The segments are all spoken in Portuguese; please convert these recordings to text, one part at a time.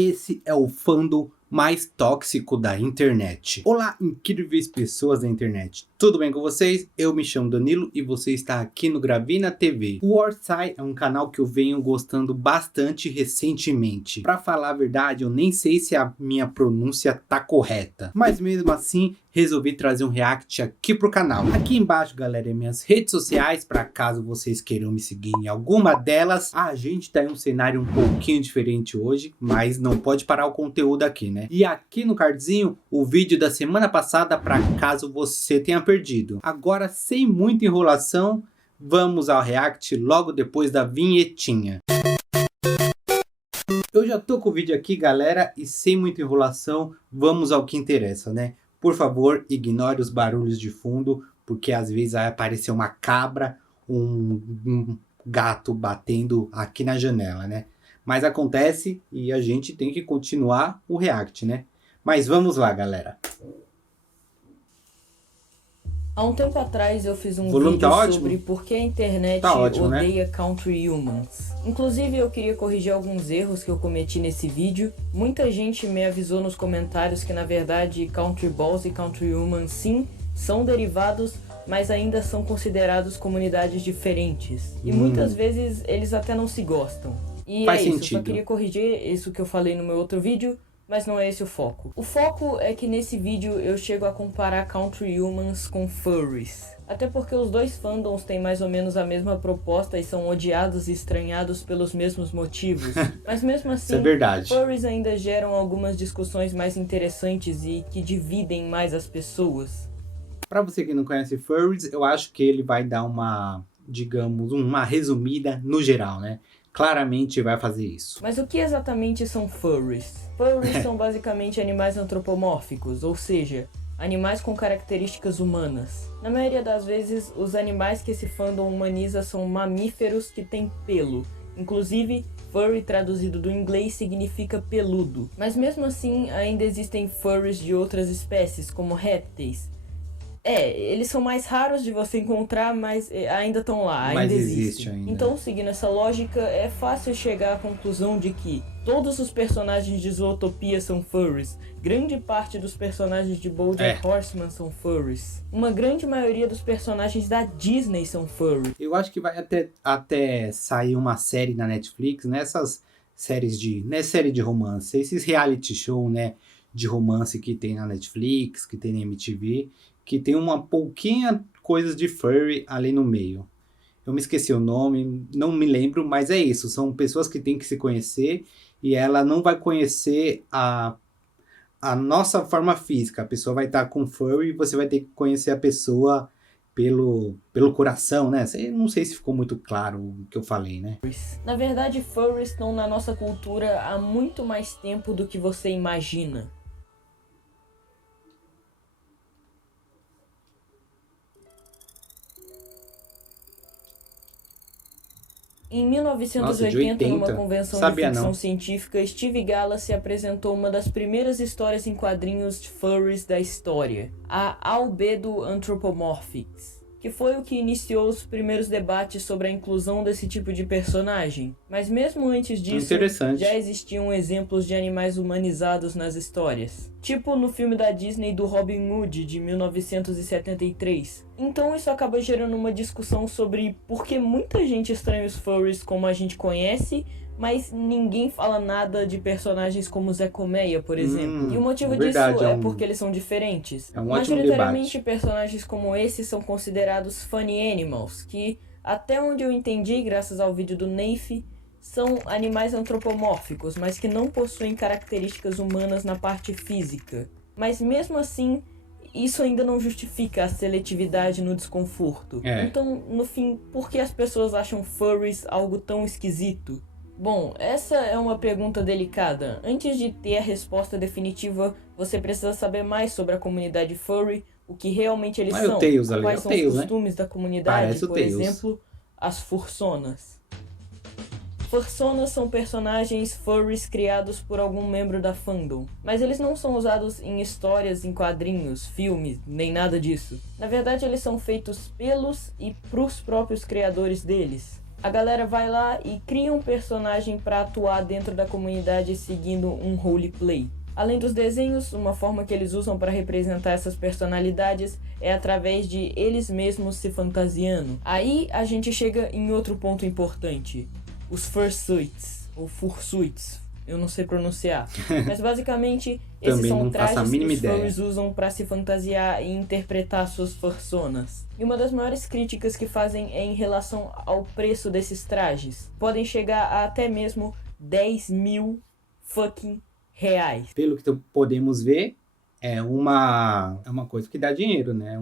esse é o fandom mais tóxico da internet. Olá, incríveis pessoas da internet. Tudo bem com vocês? Eu me chamo Danilo e você está aqui no Gravina TV. O Wartsai é um canal que eu venho gostando bastante recentemente. Pra falar a verdade, eu nem sei se a minha pronúncia tá correta. Mas mesmo assim, resolvi trazer um react aqui pro canal. Aqui embaixo, galera, é minhas redes sociais, para caso vocês queiram me seguir em alguma delas. A gente tá em um cenário um pouquinho diferente hoje, mas não pode parar o conteúdo aqui, né? E aqui no cardzinho, o vídeo da semana passada, para caso você tenha perdido. Agora, sem muita enrolação, vamos ao react logo depois da vinhetinha. Eu já tô com o vídeo aqui, galera, e sem muita enrolação, vamos ao que interessa, né? Por favor, ignore os barulhos de fundo, porque às vezes vai aparecer uma cabra, um gato batendo aqui na janela, né? Mas acontece e a gente tem que continuar o react, né? Mas vamos lá, galera. Há um tempo atrás eu fiz um Volume vídeo tá sobre por que a internet ótimo, odeia né? Country Humans. Inclusive eu queria corrigir alguns erros que eu cometi nesse vídeo. Muita gente me avisou nos comentários que na verdade Country Balls e Country Humans sim, são derivados, mas ainda são considerados comunidades diferentes. E muitas vezes eles até não se gostam. E Faz isso, sentido. eu só queria corrigir isso que eu falei no meu outro vídeo, mas não é esse o foco. O foco é que nesse vídeo eu chego a comparar Country Humans com Furries. Até porque os dois fandoms têm mais ou menos a mesma proposta e são odiados e estranhados pelos mesmos motivos. Mas mesmo assim, Isso é verdade. Furries ainda geram algumas discussões mais interessantes e que dividem mais as pessoas. Para você que não conhece Furries, eu acho que ele vai dar uma, digamos, uma resumida no geral, né? Claramente vai fazer isso. Mas o que exatamente são Furries? Furries são basicamente animais antropomórficos, ou seja, animais com características humanas. Na maioria das vezes, os animais que esse fandom humaniza são mamíferos que têm pelo. Inclusive, furry traduzido do inglês significa peludo. Mas mesmo assim, ainda existem furries de outras espécies, como répteis. Eles são mais raros de você encontrar, mas ainda estão lá, ainda existem. Ainda. Então, seguindo essa lógica, é fácil chegar à conclusão de que todos os personagens de Zootopia são furries, grande parte dos personagens de BoJack Horseman são furries, uma grande maioria dos personagens da Disney são furries. Eu acho que vai até sair uma série na Netflix, nessas séries de, né, série de romance, esses reality show, né, de romance que tem na Netflix, que tem na MTV, que tem uma pouquinha coisas de furry ali no meio. Eu me esqueci o nome, não me lembro, mas é isso. São pessoas que têm que se conhecer e ela não vai conhecer a nossa forma física. A pessoa vai estar com furry e você vai ter que conhecer a pessoa pelo coração, né? Não sei se ficou muito claro o que eu falei, né? Na verdade, furries estão na nossa cultura há muito mais tempo do que você imagina. Em 1980, numa convenção de ficção científica, Steve Gallacy apresentou uma das primeiras histórias em quadrinhos de furries da história, a Albedo Anthropomorphics, que foi o que iniciou os primeiros debates sobre a inclusão desse tipo de personagem. Mas mesmo antes disso, já existiam exemplos de animais humanizados nas histórias. Tipo no filme da Disney do Robin Hood, de 1973. Então isso acaba gerando uma discussão sobre por que muita gente estranha os furries como a gente conhece, mas ninguém fala nada de personagens como Zé Colmeia, por exemplo. E o motivo disso é porque eles são diferentes. Majoritariamente, personagens como esse são considerados funny animals, que, até onde eu entendi, graças ao vídeo do Neif, são animais antropomórficos, mas que não possuem características humanas na parte física. Mas mesmo assim, isso ainda não justifica a seletividade no desconforto. Então, no fim, por que as pessoas acham furries algo tão esquisito? Bom, essa é uma pergunta delicada. Antes de ter a resposta definitiva, você precisa saber mais sobre a comunidade furry, o que realmente eles são, quais são os costumes da comunidade, por exemplo, as fursonas. Fursonas são personagens furries criados por algum membro da fandom, mas eles não são usados em histórias, em quadrinhos, filmes, nem nada disso. Na verdade, eles são feitos pelos e pros próprios criadores deles. A galera vai lá e cria um personagem para atuar dentro da comunidade seguindo um roleplay. Além dos desenhos, uma forma que eles usam para representar essas personalidades é através de eles mesmos se fantasiando. Aí a gente chega em outro ponto importante, os fursuits, ou fursuits. Eu não sei pronunciar. Mas basicamente, esses são trajes que os furries usam para se fantasiar e interpretar suas personas. E uma das maiores críticas que fazem é em relação ao preço desses trajes. Podem chegar a até mesmo 10 mil fucking reais. Pelo que podemos ver, é uma coisa que dá dinheiro, né?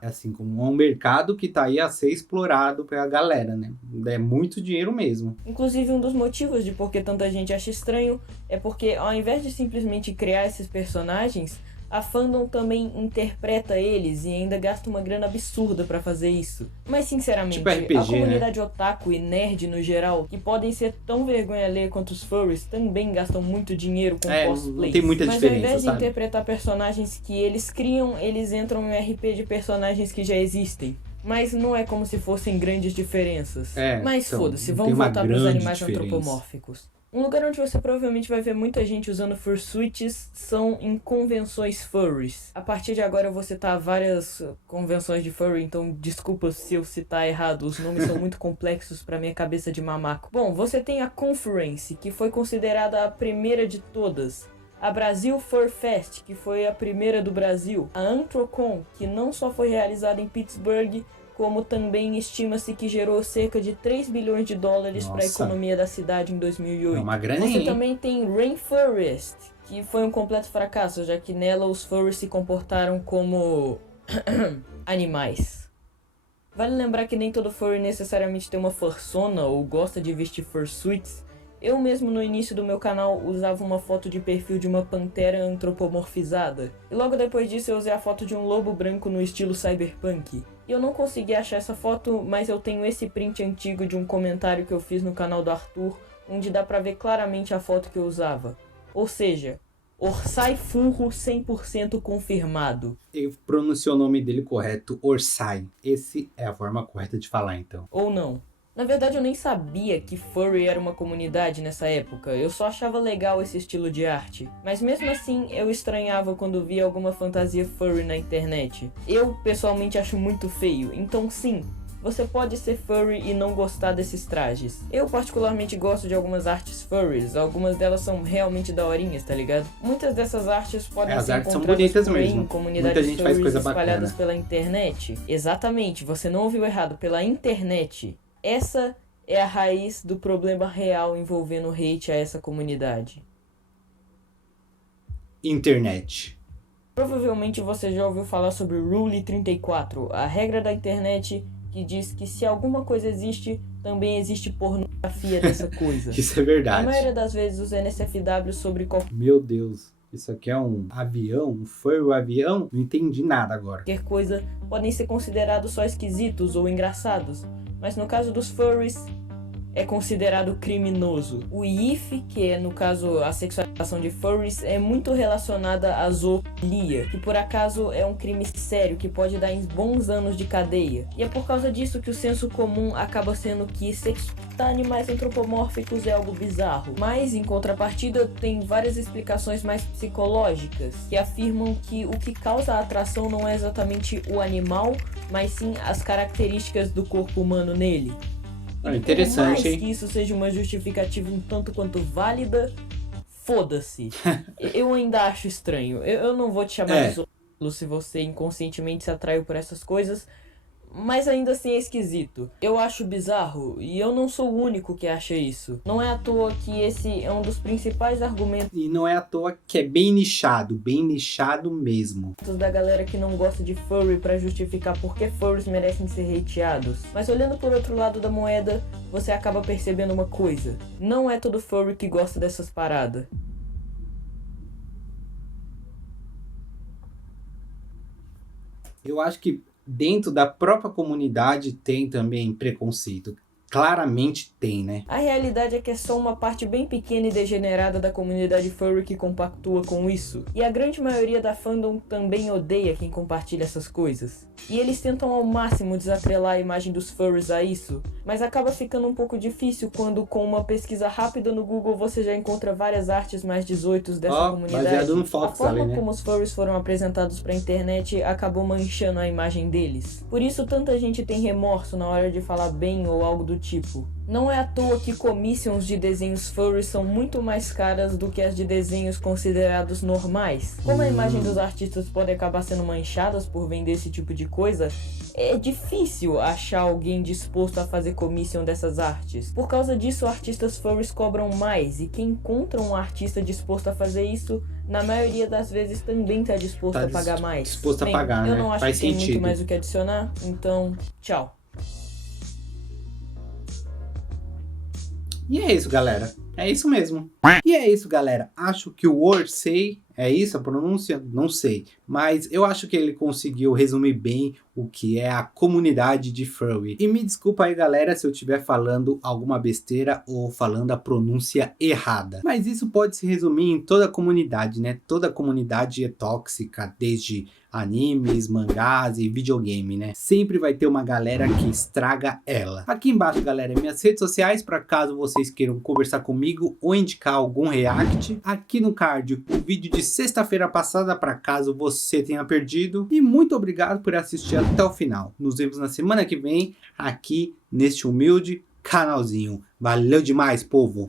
Assim, como um mercado que tá aí a ser explorado pela galera, né? É muito dinheiro mesmo. Inclusive, um dos motivos de por que tanta gente acha estranho é porque, ao invés de simplesmente criar esses personagens, a fandom também interpreta eles e ainda gasta uma grana absurda pra fazer isso. Mas sinceramente, tipo RPG, a comunidade otaku e nerd no geral, que podem ser tão vergonha alheia quanto os furries, também gastam muito dinheiro com cosplays. Não tem muita diferença, mas ao invés de sabe? interpretar personagens que eles criam, eles entram em RP de personagens que já existem. Mas não é como se fossem grandes diferenças. Mas então, foda-se, vamos voltar pros animais antropomórficos. Um lugar onde você provavelmente vai ver muita gente usando fursuits são em convenções furries. A partir de agora eu vou citar várias convenções de furry, então desculpa se eu citar errado, os nomes são muito complexos pra minha cabeça de mamaco. Bom, você tem a Conference, que foi considerada a primeira de todas. A Brasil Fur Fest, que foi a primeira do Brasil. A Anthrocon, que não só foi realizada em Pittsburgh, como também estima-se que gerou cerca de 3 bilhões de dólares para a economia da cidade em 2008. É uma grana. Você também tem Rainforest, que foi um completo fracasso, já que nela os furries se comportaram como animais. Vale lembrar que nem todo furry necessariamente tem uma fursona ou gosta de vestir fursuits. Eu mesmo no início do meu canal usava uma foto de perfil de uma pantera antropomorfizada. E logo depois disso eu usei a foto de um lobo branco no estilo cyberpunk. E eu não consegui achar essa foto, mas eu tenho esse print antigo de um comentário que eu fiz no canal do Arthur, onde dá pra ver claramente a foto que eu usava. Ou seja, Orsai Furro 100% confirmado. Eu pronunciei o nome dele correto, Orsai. Esse é a forma correta de falar, então. Ou não. Na verdade, eu nem sabia que furry era uma comunidade nessa época, eu só achava legal esse estilo de arte. Mas mesmo assim, eu estranhava quando via alguma fantasia furry na internet. Eu, pessoalmente, acho muito feio, então sim, você pode ser furry e não gostar desses trajes. Eu particularmente gosto de algumas artes furries, algumas delas são realmente daorinhas, tá ligado? Muitas dessas artes podem ser artes encontradas são bonitas mesmo. em comunidades muita gente faz coisa espalhadas bacana pela internet. Exatamente, você não ouviu errado, pela internet. Essa é a raiz do problema real envolvendo hate a essa comunidade. Internet. Provavelmente você já ouviu falar sobre Rule 34, a regra da internet que diz que se alguma coisa existe, também existe pornografia dessa coisa. Isso é verdade. A maioria das vezes os NSFW sobre qualquer... Meu Deus, isso aqui é um avião? Um furry avião? Não entendi nada agora. Qualquer coisa podem ser considerados só esquisitos ou engraçados. Mas no caso dos furries, é considerado criminoso. O IF, que é no caso a sexualização de furries, é muito relacionada à zoofilia, que por acaso é um crime sério que pode dar em bons anos de cadeia. E é por causa disso que o senso comum acaba sendo que sexualizar animais antropomórficos é algo bizarro. Mas, em contrapartida, tem várias explicações mais psicológicas, que afirmam que o que causa a atração não é exatamente o animal, mas sim as características do corpo humano nele. Interessante, por mais que isso seja uma justificativa um tanto quanto válida, foda-se. Eu ainda acho estranho. Eu não vou te chamar de zoolo se você inconscientemente se atraiu por essas coisas, mas ainda assim é esquisito. Eu acho bizarro e eu não sou o único que acha isso. Não é à toa que esse é um dos principais argumentos. E não é à toa que é bem nichado mesmo. Da galera que não gosta de furry pra justificar por que furries merecem ser hateados. Mas olhando por outro lado da moeda, você acaba percebendo uma coisa. Não é todo furry que gosta dessas paradas. Eu acho que dentro da própria comunidade tem também preconceito. claramente tem, né? A realidade é que é só uma parte bem pequena e degenerada da comunidade furry que compactua com isso. E a grande maioria da fandom também odeia quem compartilha essas coisas. E eles tentam ao máximo desatrelar a imagem dos furries a isso, mas acaba ficando um pouco difícil quando com uma pesquisa rápida no Google você já encontra várias artes mais 18 dessa comunidade. Baseado no Fox, a forma né? como os furries foram apresentados pra internet acabou manchando a imagem deles. Por isso tanta gente tem remorso na hora de falar bem ou algo do tipo. Não é à toa que commissions de desenhos furry são muito mais caras do que as de desenhos considerados normais. Como a imagem dos artistas pode acabar sendo manchadas por vender esse tipo de coisa, é difícil achar alguém disposto a fazer commission dessas artes. Por causa disso, artistas furries cobram mais, e quem encontra um artista disposto a fazer isso, na maioria das vezes também está disposto a pagar mais. Disposto a pagar, eu né? não acho Faz que tem sentido. muito mais o que adicionar, então tchau. E é isso, galera. É isso mesmo. E é isso, galera. Acho que o Orsay, é isso a pronúncia? Não sei. Mas eu acho que ele conseguiu resumir bem o que é a comunidade de furry. E me desculpa aí, galera, se eu estiver falando alguma besteira ou falando a pronúncia errada. Mas isso pode se resumir em toda a comunidade, né? Toda a comunidade é tóxica, desde animes, mangás e videogame, né? Sempre vai ter uma galera que estraga ela. Aqui embaixo, galera, minhas redes sociais, para caso vocês queiram conversar comigo ou indicar algum react. Aqui no card, o vídeo de sexta-feira passada, para caso você tenha perdido. E muito obrigado por assistir até o final. Nos vemos na semana que vem, aqui neste humilde canalzinho. Valeu demais, povo!